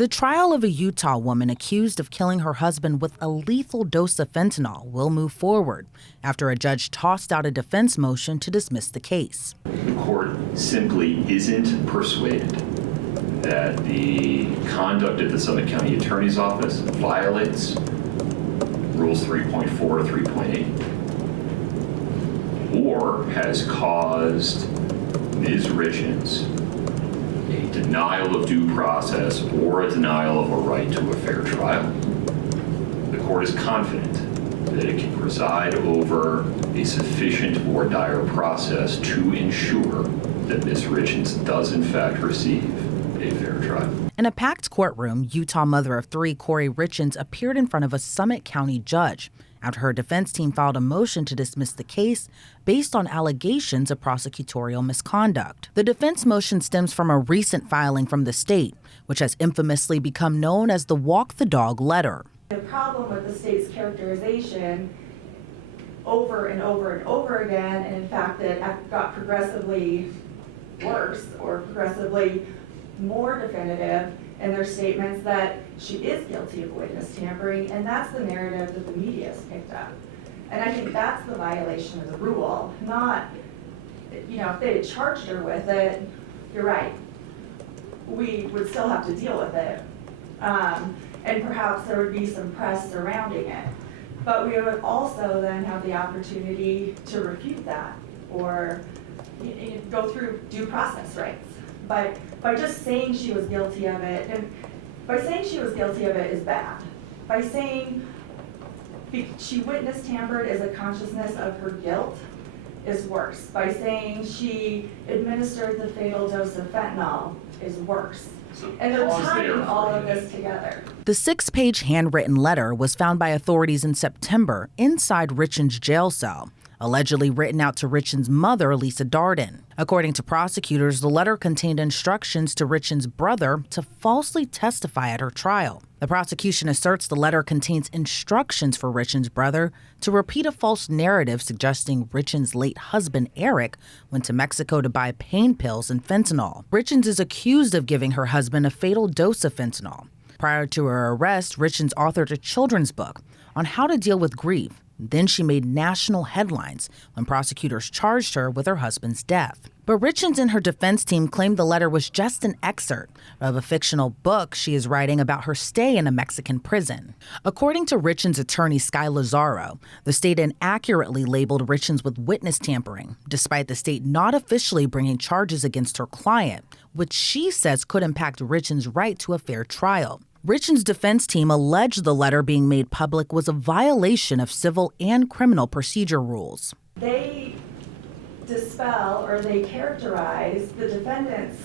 The trial of a Utah woman accused of killing her husband with a lethal dose of fentanyl will move forward after a judge tossed out a defense motion to dismiss the case. The court simply isn't persuaded that the conduct of the Summit County Attorney's Office violates Rules 3.4 or 3.8, or has caused Ms. Richins a denial of due process or a denial of a right to a fair trial. The court is confident that it can preside over a sufficient or dire process to ensure that Ms. Richins does in fact receive a fair trial. In a packed courtroom, Utah mother of three Kouri Richins appeared in front of a Summit County judge after her defense team filed a motion to dismiss the case based on allegations of prosecutorial misconduct. The defense motion stems from a recent filing from the state, which has infamously become known as the Walk the Dog letter. The problem with the state's characterization over and over and over again, and in fact it got progressively worse or progressively more definitive in their statements that she is guilty of witness tampering, and that's the narrative that the media has picked up. And I think that's the violation of the rule, not, if they had charged her with it, you're right, we would still have to deal with it. And perhaps there would be some press surrounding it. But we would also then have the opportunity to refute that or go through due process rights. But by just saying she was guilty of it, and by saying she was guilty of it is bad. By saying she witness tampered as a consciousness of her guilt is worse. By saying she administered the fatal dose of fentanyl is worse. And they're tying all of this together. The 6-page handwritten letter was found by authorities in September inside Richins' jail cell, allegedly written out to Richins' mother, Lisa Darden. According to prosecutors, the letter contained instructions to Richins' brother to falsely testify at her trial. The prosecution asserts the letter contains instructions for Richins' brother to repeat a false narrative suggesting Richins' late husband, Eric, went to Mexico to buy pain pills and fentanyl. Richins is accused of giving her husband a fatal dose of fentanyl. Prior to her arrest, Richins authored a children's book on how to deal with grief. Then she made national headlines when prosecutors charged her with her husband's death. But Richins and her defense team claimed the letter was just an excerpt of a fictional book she is writing about her stay in a Mexican prison. According to Richins' attorney Sky Lazaro, the state inaccurately labeled Richins with witness tampering, despite the state not officially bringing charges against her client, which she says could impact Richins' right to a fair trial. Richins' defense team alleged the letter being made public was a violation of civil and criminal procedure rules. They dispel or they characterize the defendant's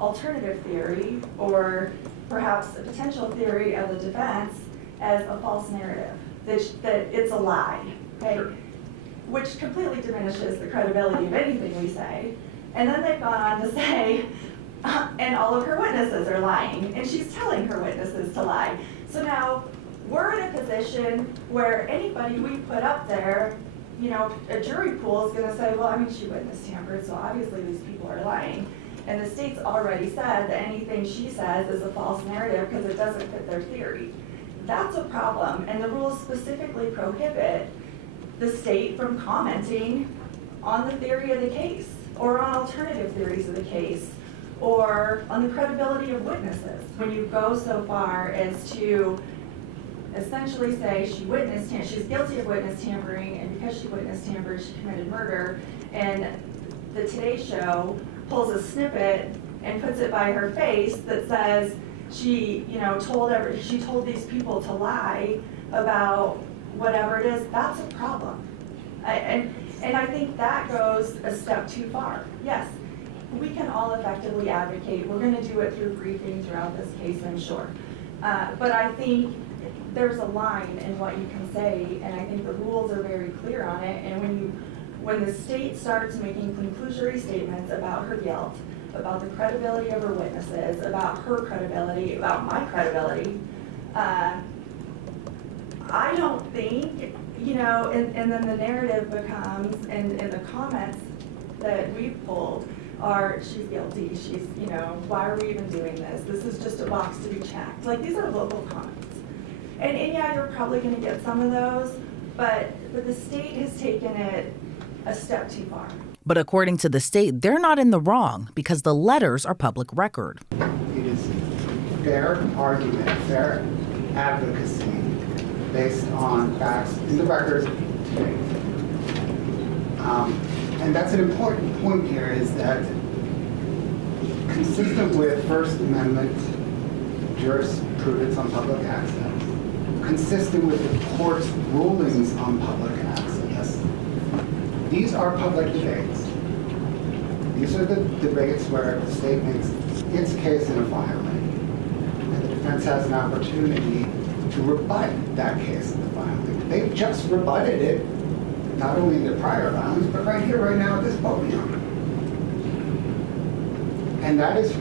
alternative theory or perhaps a potential theory of the defense as a false narrative, that it's a lie, okay? Sure. Which completely diminishes the credibility of anything we say. And then they've gone on to say, and all of her witnesses are lying, and she's telling her witnesses to lie. So now we're in a position where anybody we put up there, a jury pool is going to say, well, she witness tampered, so obviously these people are lying. And the state's already said that anything she says is a false narrative because it doesn't fit their theory. That's a problem, and the rules specifically prohibit the state from commenting on the theory of the case or on alternative theories of the case, or on the credibility of witnesses. When you go so far as to essentially say she's guilty of witness tampering, and because she witness tampered, she committed murder, and the Today Show pulls a snippet and puts it by her face that says she told these people to lie about whatever it is, that's a problem. And I think that goes a step too far. Yes, we can all effectively advocate. We're going to do it through briefing throughout this case, I'm sure. But I think there's a line in what you can say, and I think the rules are very clear on it. And when the state starts making conclusory statements about her guilt, about the credibility of her witnesses, about her credibility, about my credibility, I don't think, and then the narrative becomes, and the comments that we've pulled are, she's guilty, she's, why are we even doing this? This is just a box to be checked. Like, these are local comments. And yeah, you're probably gonna get some of those, but the state has taken it a step too far. But according to the state, they're not in the wrong because the letters are public record. It is fair argument, fair advocacy based on facts in the record today. And that's an important point here, is that consistent with First Amendment jurisprudence on public access, consistent with the court's rulings on public access, these are public debates. These are the debates where the state makes its case in a filing, and the defense has an opportunity to rebut that case in the filing. They've just rebutted it, not only in their prior filings, but right here, right now at this podium. And that is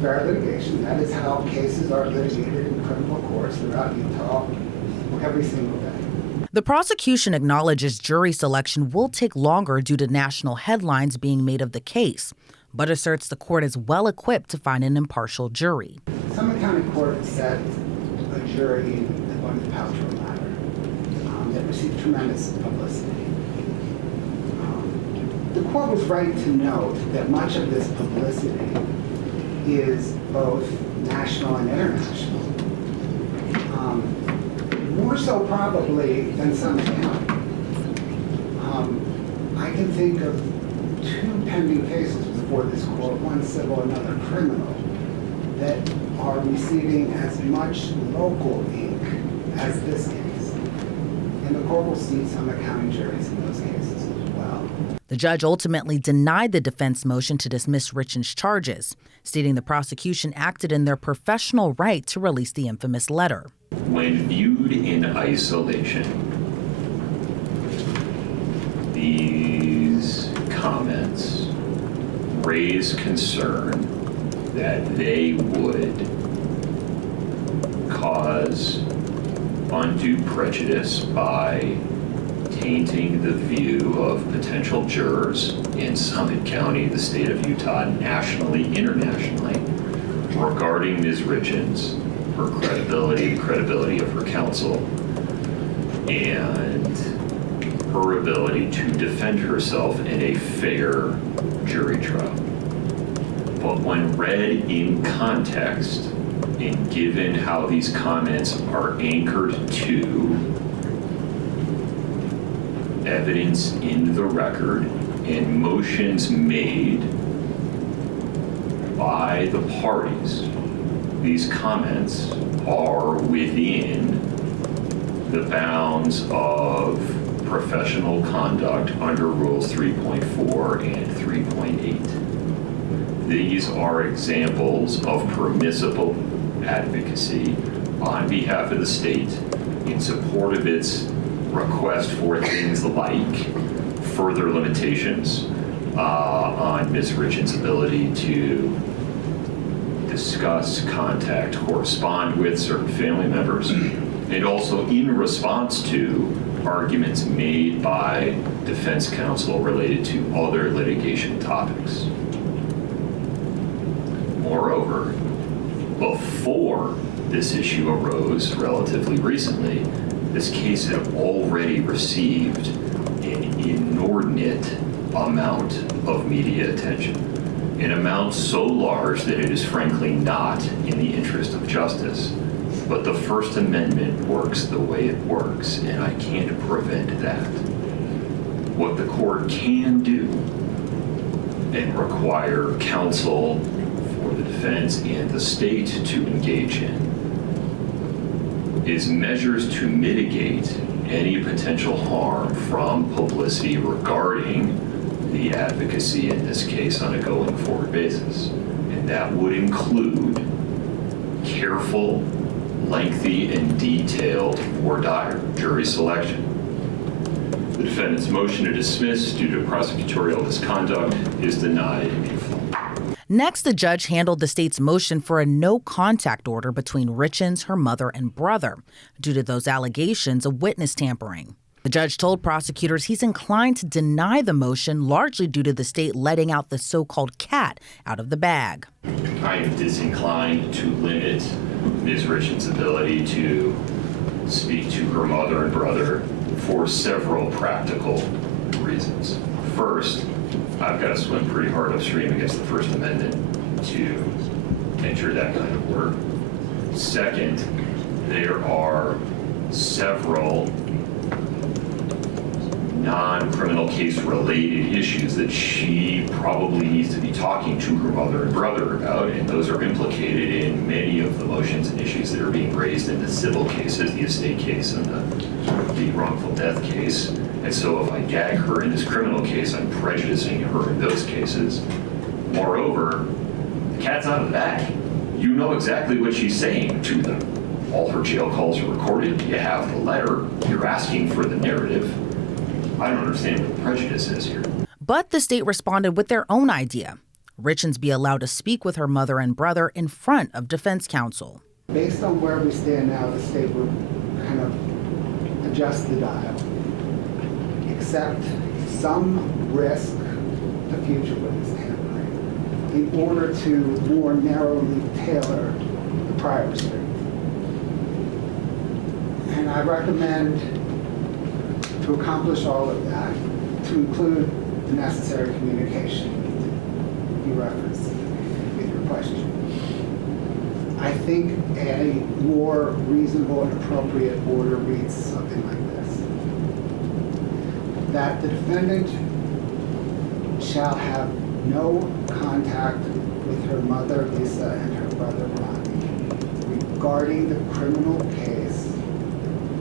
fair litigation. That is how cases are litigated in criminal courts throughout Utah every single day. The prosecution acknowledges jury selection will take longer due to national headlines being made of the case, but asserts the court is well equipped to find an impartial jury. Summit County Court set a jury in the Gwyneth Paltrow matter that received tremendous publicity. The court was right to note that much of this publicity is both national and international. More so probably than Summit County. I can think of two pending cases before this court, one civil, another criminal, that are receiving as much local ink as this case. And the court will see Summit County juries in those cases as well. The judge ultimately denied the defense motion to dismiss Richins' charges, stating the prosecution acted in their professional right to release the infamous letter. When viewed in isolation, these comments raise concern that they would cause undue prejudice by tainting the view of potential jurors in Summit County, the state of Utah, nationally, internationally, regarding Ms. Richins, her credibility of her counsel, and her ability to defend herself in a fair jury trial. But when read in context and given how these comments are anchored to evidence in the record and motions made by the parties, these comments are within the bounds of professional conduct under Rules 3.4 and 3.8. These are examples of permissible advocacy on behalf of the state in support of its request for things like further limitations on Ms. Richins' ability to discuss, contact, correspond with certain family members, and also in response to arguments made by defense counsel related to other litigation topics. Moreover, before this issue arose relatively recently, this case had already received an inordinate amount of media attention. An amount so large that it is frankly not in the interest of justice. But the First Amendment works the way it works, and I can't prevent that. What the court can do and require counsel for the defense and the state to engage in is measures to mitigate any potential harm from publicity regarding the advocacy in this case on a going forward basis. And that would include careful, lengthy, and detailed voir dire jury selection. The defendant's motion to dismiss due to prosecutorial misconduct is denied in full. Next, the judge handled the state's motion for a no-contact order between Richins, her mother, and brother due to those allegations of witness tampering. The judge told prosecutors he's inclined to deny the motion, largely due to the state letting out the so-called cat out of the bag. I am disinclined to limit Ms. Richins' ability to speak to her mother and brother for several practical reasons. First, I've got to swim pretty hard upstream against the First Amendment to enter that kind of work. Second, there are several non-criminal case related issues that she probably needs to be talking to her mother and brother about, and those are implicated in many of the motions and issues that are being raised in the civil cases, the estate case and the wrongful death case. And so if I gag her in this criminal case, I'm prejudicing her in those cases. Moreover, the cat's out of the bag. You know exactly what she's saying to them. All her jail calls are recorded. You have the letter. You're asking for the narrative. I don't understand what the prejudice is here. But the state responded with their own idea. Richins be allowed to speak with her mother and brother in front of defense counsel. Based on where we stand now, the state would kind of adjust the dial, accept some risk to future witness tampering in order to more narrowly tailor the prior restraint. And I recommend, to accomplish all of that, to include the necessary communication you referenced in your question. I think a more reasonable and appropriate order reads something like this: that the defendant shall have no contact with her mother, Lisa, and her brother, Ronnie, regarding the criminal case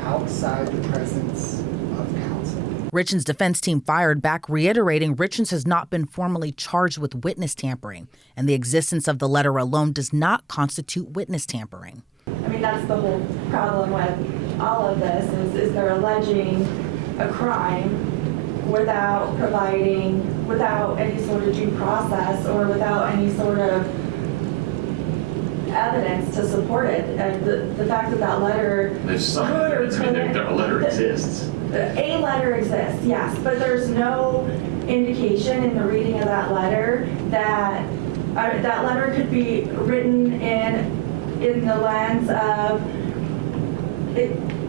outside the presence of counsel. Richins' defense team fired back, reiterating Richins has not been formally charged with witness tampering, and the existence of the letter alone does not constitute witness tampering. I mean, that's the whole problem with all of this, is they're alleging a crime without any sort of due process or without any sort of evidence to support it. And the fact that that letter... There's some evidence. I mean, a letter exists. A letter exists, yes, but there's no indication in the reading of that letter that that letter could be written in the lens of,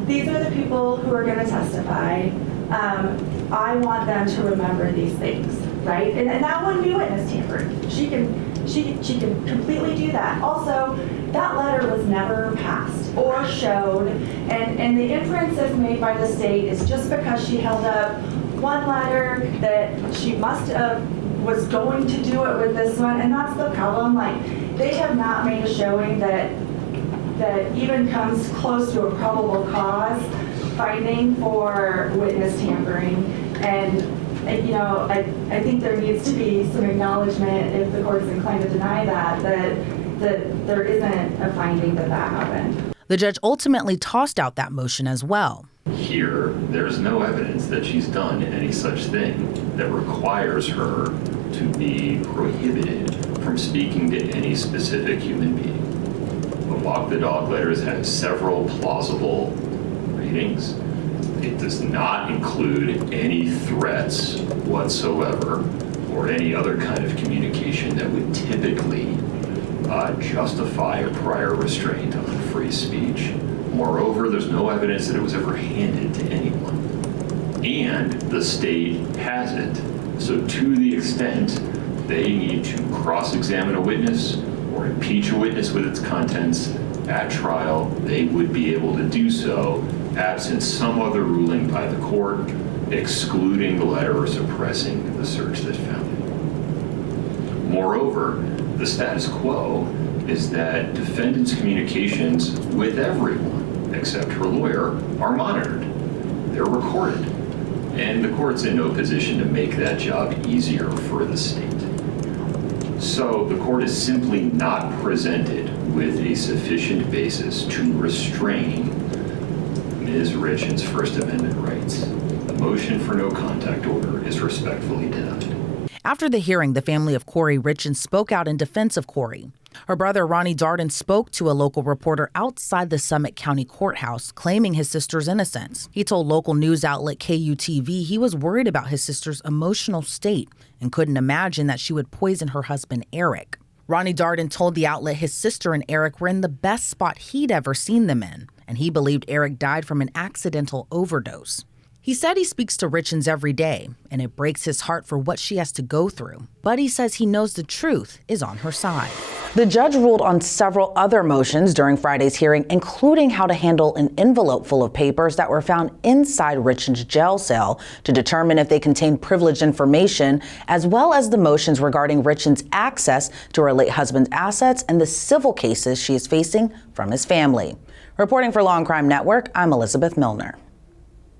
these are the people who are going to testify. I want them to remember these things, right? And that wouldn't be witness tampering. She can completely do that. Also, that letter was never passed or showed, and the inferences made by the state is just because she held up one letter that she must have was going to do it with this one, and that's the problem. Like, they have not made a showing that even comes close to a probable cause finding for witness tampering. And you know, I think there needs to be some acknowledgement, if the court's inclined to deny that there isn't a finding that happened. The judge ultimately tossed out that motion as well. Here, there's no evidence that she's done any such thing that requires her to be prohibited from speaking to any specific human being. The Walk the Dog letters have several plausible readings. It does not include any threats whatsoever or any other kind of communication that would typically justify a prior restraint on free speech. Moreover, there's no evidence that it was ever handed to anyone. And the state has it. So to the extent they need to cross-examine a witness or impeach a witness with its contents at trial, they would be able to do so absent some other ruling by the court excluding the letter or suppressing the search that found it. Moreover, the status quo is that defendants' communications with everyone except her lawyer are monitored. They're recorded. And the court's in no position to make that job easier for the state. So the court is simply not presented with a sufficient basis to restrain Ms. Richins' First Amendment rights. The motion for no contact order is respectfully denied. After the hearing, the family of Kouri Richins spoke out in defense of Kouri. Her brother, Ronnie Darden, spoke to a local reporter outside the Summit County Courthouse, claiming his sister's innocence. He told local news outlet KUTV he was worried about his sister's emotional state and couldn't imagine that she would poison her husband, Eric. Ronnie Darden told the outlet his sister and Eric were in the best spot he'd ever seen them in, and he believed Eric died from an accidental overdose. He said he speaks to Richins every day, and it breaks his heart for what she has to go through. But he says he knows the truth is on her side. The judge ruled on several other motions during Friday's hearing, including how to handle an envelope full of papers that were found inside Richins' jail cell to determine if they contained privileged information, as well as the motions regarding Richins' access to her late husband's assets and the civil cases she is facing from his family. Reporting for Law&Crime Network, I'm Elizabeth Millner.